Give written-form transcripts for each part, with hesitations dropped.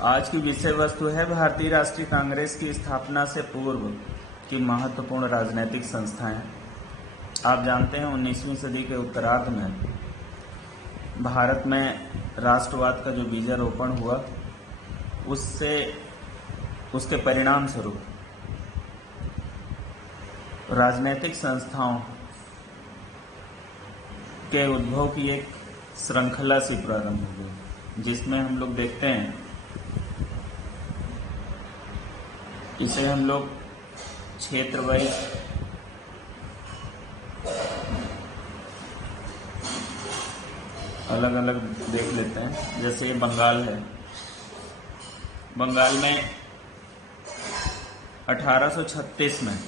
आज की विषय वस्तु है भारतीय राष्ट्रीय कांग्रेस की स्थापना से पूर्व की महत्वपूर्ण राजनीतिक संस्थाएं। आप जानते हैं 19वीं सदी के उत्तरार्ध में भारत में राष्ट्रवाद का जो बीजारोपण हुआ, उसके परिणाम स्वरूप राजनीतिक संस्थाओं के उद्भव की एक श्रृंखला सी प्रारंभ हो गई, जिसमें हम लोग देखते हैं, इसे हम लोग क्षेत्र वाइज अलग अलग देख लेते हैं। जैसे ये बंगाल है, बंगाल में 1836 में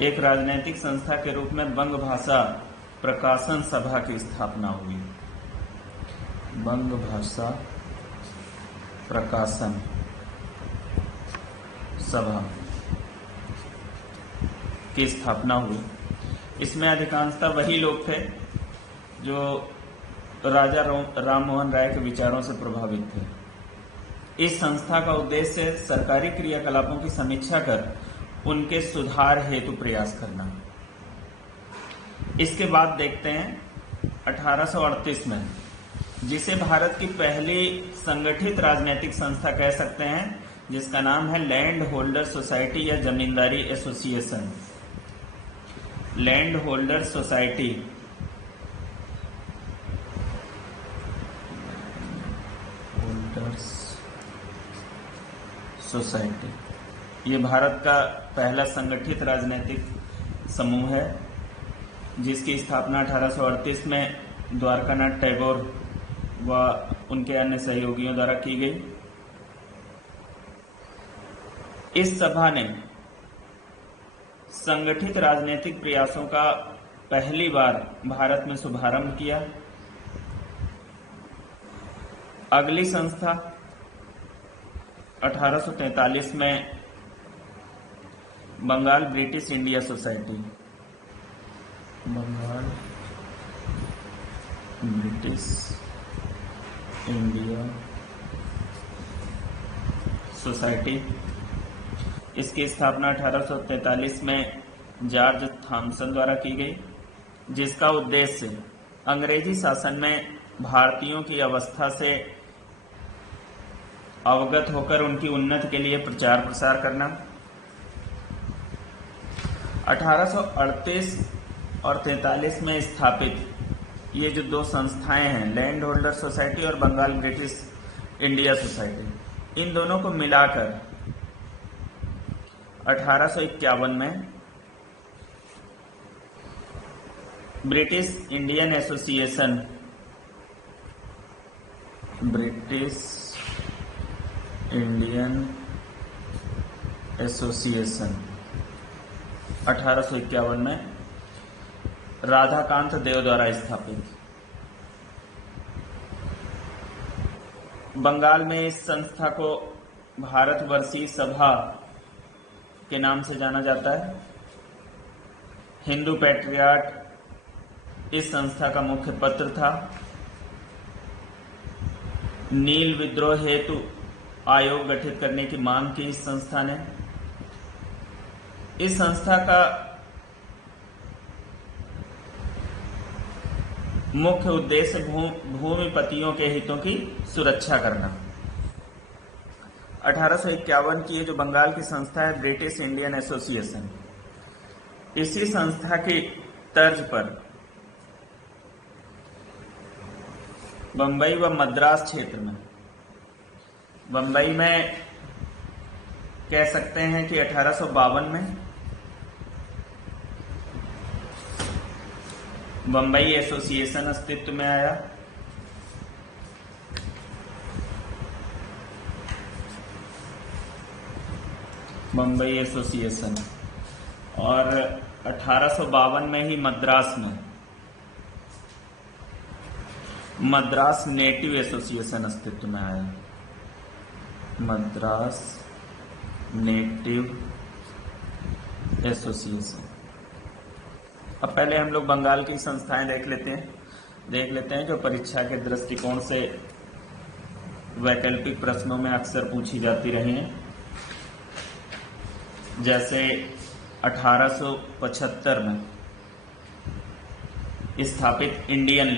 एक राजनीतिक संस्था के रूप में बंग भाषा प्रकाशन सभा की स्थापना हुई। बंग भाषा प्रकाशन सभा की स्थापना हुई। इसमें अधिकांशतः वही लोग थे जो राजा राम मोहन राय के विचारों से प्रभावित थे। इस संस्था का उद्देश्य सरकारी क्रियाकलापों की समीक्षा कर उनके सुधार हेतु प्रयास करना। इसके बाद देखते हैं 1838 में, जिसे भारत की पहली संगठित राजनीतिक संस्था कह सकते हैं, जिसका नाम है लैंड होल्डर सोसाइटी या जमींदारी एसोसिएशन। लैंड होल्डर सोसाइटी ये भारत का पहला संगठित राजनीतिक समूह है, जिसकी स्थापना 1838 में द्वारकानाथ टैगोर व उनके अन्य सहयोगियों द्वारा की गई। इस सभा ने संगठित राजनीतिक प्रयासों का पहली बार भारत में शुभारंभ किया। अगली संस्था 1843 में Bengal British India society, Bengal British India society, इसकी स्थापना 1843 में जॉर्ज थॉमसन द्वारा की गई, जिसका उद्देश्य अंग्रेजी शासन में भारतीयों की अवस्था से अवगत होकर उनकी उन्नति के लिए प्रचार प्रसार करना। 1838 और 43 में स्थापित ये जो दो संस्थाएं हैं, लैंड होल्डर सोसाइटी और बंगाल ब्रिटिश इंडिया सोसाइटी, इन दोनों को मिलाकर 1851 में British Indian association, British Indian association 1851 में राधाकांत देव द्वारा स्थापित। बंगाल में इस संस्था को भारतवर्षीय सभा के नाम से जाना जाता है। हिंदू पैट्रियाट इस संस्था का मुख्य पत्र था। नील विद्रोह हेतु आयोग गठित करने की मांग की इस संस्था ने। इस संस्था का मुख्य उद्देश्य भूमिपतियों के हितों की सुरक्षा करना। 1851 की ये जो बंगाल की संस्था है, ब्रिटिश इंडियन एसोसिएशन, इसी संस्था की तर्ज पर बंबई व मद्रास क्षेत्र में, बंबई में कह सकते हैं कि 1852 में बंबई एसोसिएशन अस्तित्व में आया। बंबई एसोसिएशन, और 1852 में ही मद्रास में मद्रास नेटिव एसोसिएशन अस्तित्व में आया। Madras native association. अब पहले हम लोग बंगाल की संस्थाएं देख लेते हैं जो परीक्षा के दृष्टिकोण से वैकल्पिक प्रश्नों में अक्सर पूछी जाती रही हैं। जैसे 1875 में स्थापित इंडियन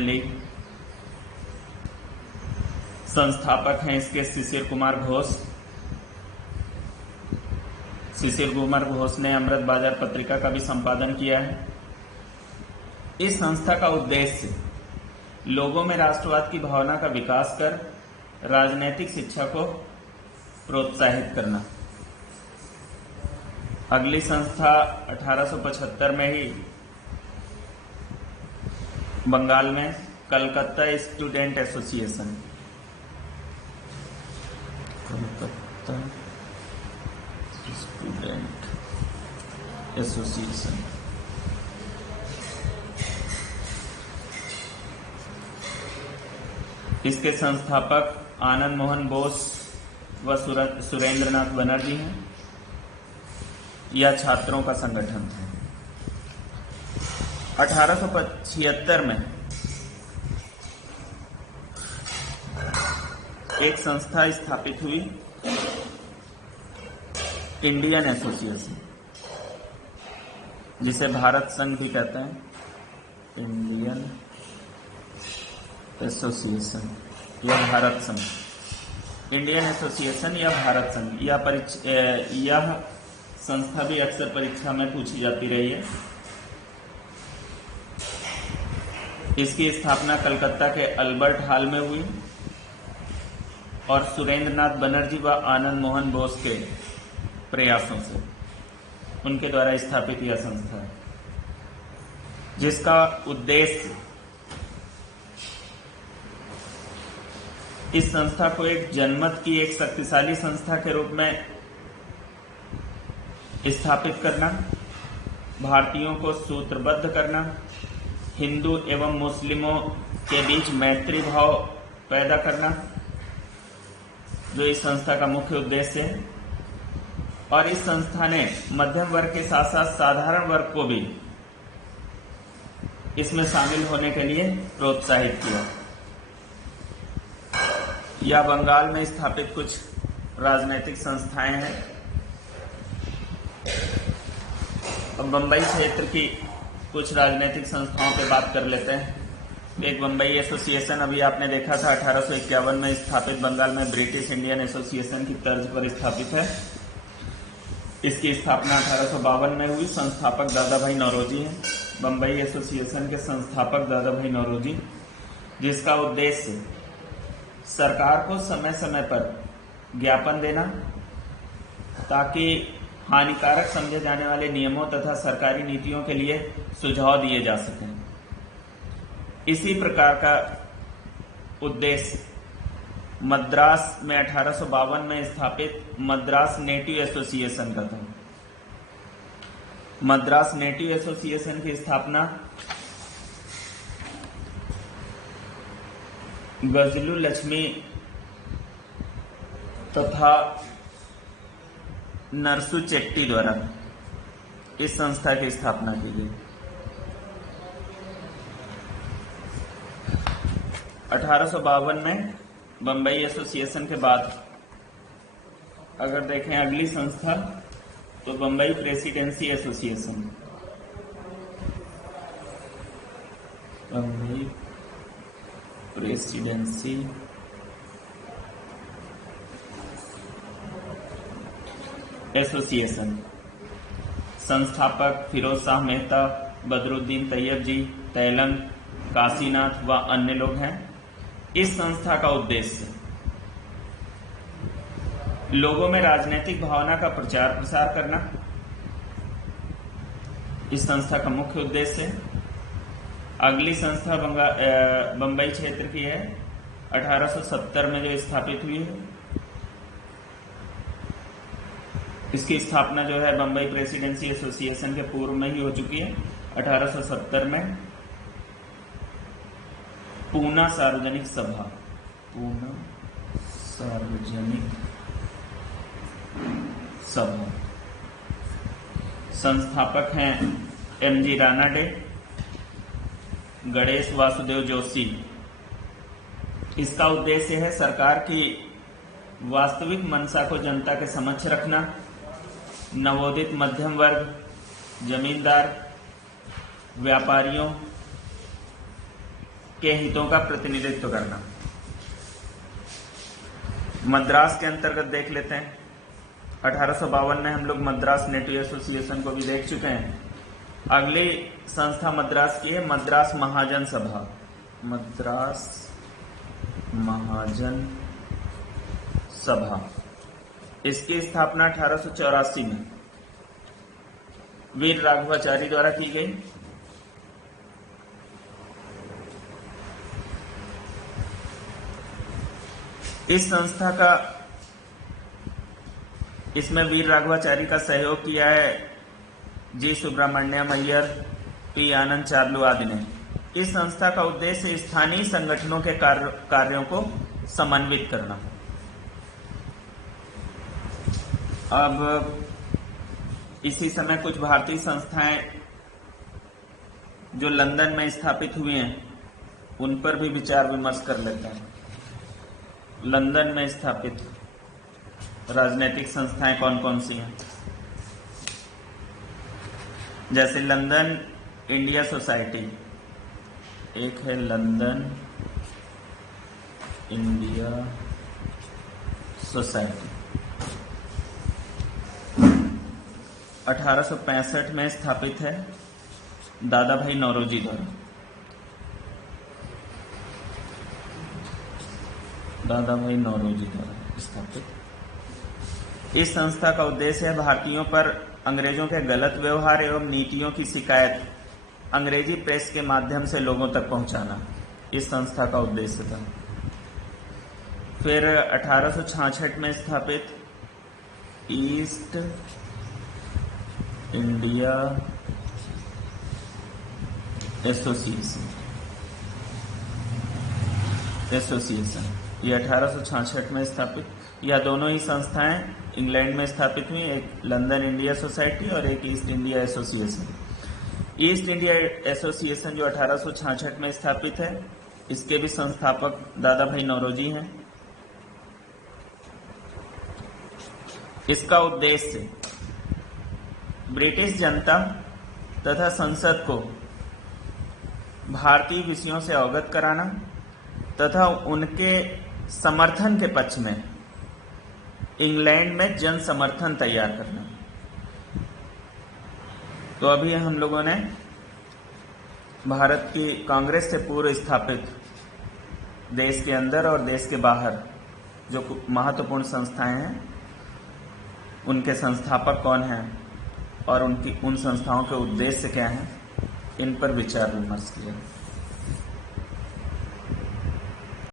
लीग, संस्थापक हैं इसके शिशिर कुमार घोष। शिशिर कुमार घोष ने अमृत बाजार पत्रिका का भी संपादन किया है। इस संस्था का उद्देश्य लोगों में राष्ट्रवाद की भावना का विकास कर राजनैतिक शिक्षा को प्रोत्साहित करना। अगली संस्था 1875 में ही बंगाल में Calcutta student association, Calcutta student association, इसके संस्थापक आनंद मोहन बोस व सुरेंद्रनाथ बनर्जी हैं। यह छात्रों का संगठन था। 1875 में एक संस्था स्थापित हुई, इंडियन एसोसिएशन, जिसे भारत संघ भी कहते हैं। इंडियन एसोसिएशन या भारत संघ, इंडियन एसोसिएशन या भारत संघ, यह संस्था भी अक्सर परीक्षा में पूछी जाती रही है। इसकी स्थापना कलकत्ता के अल्बर्ट हॉल में हुई और सुरेंद्रनाथ बनर्जी व आनंद मोहन बोस के प्रयासों से, उनके द्वारा स्थापित यह संस्था है, जिसका उद्देश्य इस संस्था को एक जनमत की एक शक्तिशाली संस्था के रूप में स्थापित करना, भारतीयों को सूत्रबद्ध करना, हिंदू एवं मुस्लिमों के बीच मैत्री भाव पैदा करना, जो इस संस्था का मुख्य उद्देश्य है। और इस संस्था ने मध्यम वर्ग के साथ साथ साधारण वर्ग को भी इसमें शामिल होने के लिए प्रोत्साहित किया। यह बंगाल में स्थापित कुछ राजनीतिक संस्थाएं हैं। अब बंबई क्षेत्र की कुछ राजनीतिक संस्थाओं पे बात कर लेते हैं। एक बंबई एसोसिएशन, अभी आपने देखा था 1851 में स्थापित, बंगाल में ब्रिटिश इंडियन एसोसिएशन की तर्ज पर स्थापित है। इसकी स्थापना 1852 में हुई। संस्थापक दादा भाई नौरोजी हैं। बंबई एसोसिएशन के संस्थापक दादा भाई नौरोजी, जिसका उद्देश्य सरकार को समय समय पर ज्ञापन देना, ताकि हानिकारक समझे जाने वाले नियमों तथा सरकारी नीतियों के लिए सुझाव दिए जा सकें। इसी प्रकार का उद्देश्य मद्रास में 1852 में स्थापित मद्रास नेटिव एसोसिएशन का था। मद्रास नेटिव एसोसिएशन की स्थापना गजलू लक्ष्मी तथा नरसू चेट्टी द्वारा इस संस्था की स्थापना की गई। 1852 में बंबई एसोसिएशन के बाद अगर देखें अगली संस्था, तो Bombay presidency association, Bombay presidency association, संस्थापक फिरोज शाह मेहता, बदरुद्दीन तैयब जी, तैलंग, काशीनाथ व अन्य लोग हैं। इस संस्था का उद्देश्य लोगों में राजनीतिक भावना का प्रचार प्रसार करना, इस संस्था का मुख्य उद्देश्य है। अगली संस्था बंबई क्षेत्र की है, 1870 में जो स्थापित हुई है। इसकी स्थापना जो है बंबई प्रेसिडेंसी एसोसिएशन के पूर्व में ही हो चुकी है। 1870 में पूना सार्वजनिक सभा, पूना सार्वजनिक सभा संस्थापक हैं एम.जी. रानाडे, गणेश वासुदेव जोशी। इसका उद्देश्य है सरकार की वास्तविक मंशा को जनता के समक्ष रखना, नवोदित मध्यम वर्ग, जमींदार, व्यापारियों के हितों का प्रतिनिधित्व करना। मद्रास के अंतर्गत देख लेते हैं। 1852 में हम लोग मद्रास नेटिव एसोसिएशन को भी देख चुके हैं। अगली संस्था मद्रास की है मद्रास महाजन सभा। मद्रास महाजन सभा, इसकी स्थापना 1884 में वीर राघवाचारी द्वारा की गई। इस संस्था का, इसमें वीर राघवाचारी का सहयोग किया है जी सुब्रमण्यम अय्यर, पी आनंद चार्लू आदि ने। इस संस्था का उद्देश्य स्थानीय संगठनों के कार्यों को समन्वित करना। अब इसी समय कुछ भारतीय संस्थाएं जो लंदन में स्थापित हुई हैं उन पर भी विचार विमर्श कर लेते हैं। लंदन में स्थापित राजनीतिक संस्थाएं कौन कौन सी हैं? जैसे लंदन इंडिया सोसाइटी, एक है लंदन इंडिया सोसाइटी, 1865 में स्थापित है दादा भाई नौरोजी द्वारा। दादा भाई नौरोजी द्वारा स्थापित। इस संस्था का उद्देश्य है भारतीयों पर अंग्रेजों के गलत व्यवहार एवं नीतियों की शिकायत अंग्रेजी प्रेस के माध्यम से लोगों तक पहुंचाना, इस संस्था का उद्देश्य था। फिर 1866 में स्थापित ईस्ट इंडिया एसोसिएशन, ये 1866 में स्थापित। यह दोनों ही संस्थाएं इंग्लैंड में स्थापित हुई, एक लंदन इंडिया सोसाइटी और एक east India association. East India association जो 1866 में स्थापित है, इसके भी संस्थापक दादा भाई नौरोजी हैं। इसका उद्देश्य ब्रिटिश जनता तथा संसद को भारतीय विषयों से अवगत कराना तथा उनके समर्थन के पक्ष में इंग्लैंड में जन समर्थन तैयार करना। तो अभी हम लोगों ने भारत की कांग्रेस से पूर्व स्थापित देश के अंदर और देश के बाहर जो महत्वपूर्ण संस्थाएं हैं, उनके संस्थापक कौन हैं और उन संस्थाओं के उद्देश्य क्या हैं, इन पर विचार विमर्श किया।